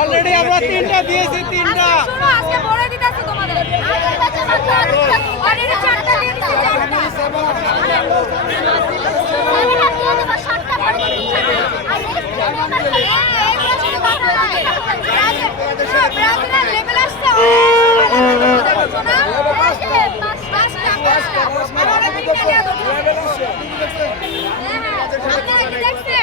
Already আমরা 3টা দিয়েছি 3টা। শুনো আজকে বলে দিতেছি তোমাদের অলরেডি 4টা দিয়ে দিছি 4টা ব্রাজিলের লেভেল আসছে দেখছে